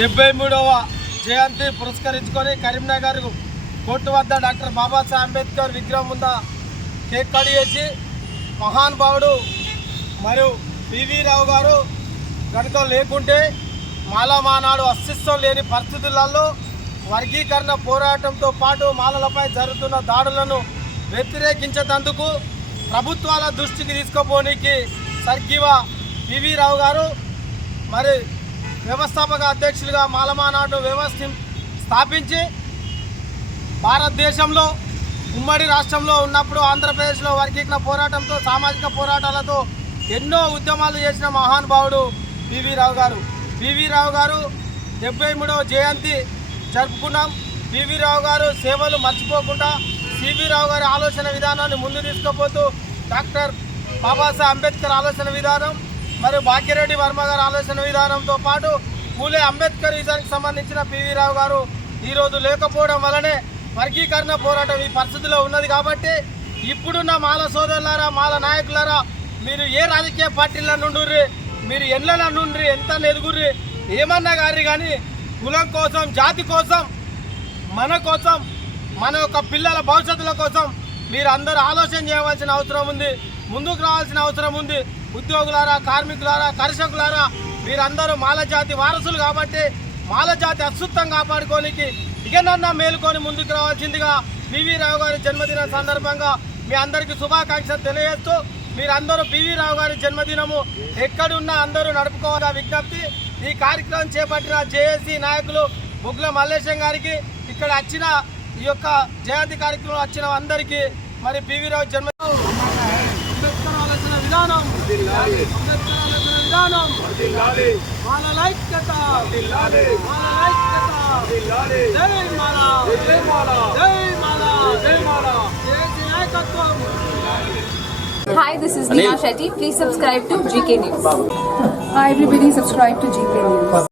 డెబ్బై మూడవ జయంతి పురస్కరించుకొని కరీంనగర్ కోర్టు వద్ద డాక్టర్ బాబాసాహెబ్ అంబేద్కర్ విగ్రహం ముంద కేక్ కట్ చేసి మహానుభావుడు మరియు పివి రావు గారు కనుక లేకుంటే మాలమానాడు అస్తిత్వం లేని పరిస్థితులలో వర్గీకరణ పోరాటంతో పాటు మాలలపై జరుగుతున్న దాడులను వ్యతిరేకించేందుకు ప్రభుత్వాల దృష్టికి తీసుకుపోనీకి సర్గివ పివి రావు గారు మరి వ్యవస్థాపక అధ్యక్షులుగా మాలమానాడు వ్యవస్థ స్థాపించి భారతదేశంలో ఉమ్మడి రాష్ట్రంలో ఉన్నప్పుడు ఆంధ్రప్రదేశ్లో వర్గీకరణ పోరాటంతో సామాజిక పోరాటాలతో ఎన్నో ఉద్యమాలు చేసిన మహానుభావుడు పివి రావు గారు. పివి రావు గారు డెబ్బై మూడవ జయంతి జరుపుకున్నాం. పివి రావు గారు సేవలు మర్చిపోకుండా సివి రావు గారి ఆలోచన విధానాన్ని ముందు తీసుకుపోతూ డాక్టర్ బాబాసాహెబ్ అంబేద్కర్ ఆలోచన విధానం మరియు భాగ్యరెడ్డి వర్మ గారి ఆలోచన విధానంతో పాటు పూలే అంబేద్కర్ విధానికి సంబంధించిన పివి రావు గారు ఈరోజు లేకపోవడం వలనే వర్గీకరణ పోరాటం ఈ పరిస్థితిలో ఉన్నది కాబట్టి ఇప్పుడున్న మాల సోదరులారా మాల నాయకులారా మీరు ఏ రాజకీయ పార్టీల నుండి మీరు ఎన్నెల నుండి ఎంత ఎదుగుర్రి ఏమన్నా గారి కానీ కులం కోసం జాతి కోసం మన కోసం మన యొక్క పిల్లల భవిష్యత్తుల కోసం మీరందరూ ఆలోచన చేయవలసిన అవసరం ఉంది. ముందుకు రావాల్సిన అవసరం ఉంది. ఉద్యోగులారా కార్మికులారా కర్షకులారా మీరందరూ మాలజాతి వారసులు కాబట్టి మాలజాతి అత్యుత్తం అశుద్ధం కాపాడుకోనికి ఇకనన్నా మేలుకొని ముందుకు రావాల్సిందిగా పివి రావు గారి జన్మదిన సందర్భంగా మీ అందరికీ శుభాకాంక్షలు తెలియజేస్తూ మీరందరూ పివి రావు గారి జన్మదినము ఎక్కడున్నా అందరూ నడుపుకోవాలని విజ్ఞప్తి. ఈ కార్యక్రమం చేపట్టిన జేఏసీ నాయకులు ముగ్గుల మల్లేశం గారికి ఇక్కడ వచ్చిన ఈ యొక్క జయంతి కార్యక్రమం వచ్చిన అందరికీ మరి పివి రావు జన్మ అంబేద్కర్ ఆలోచన విధానం. అంబేద్కర్ ఆలోచన విధానం వాళ్ళ లైక్యత వాళ్ళ లైక్యత జై మాల. జై మాల. జై మాల. జై మాల. జేఏసీ నాయకత్వం. Hi, this is Neha Shetty. Please subscribe to GK News. Hi everybody, subscribe to GK News.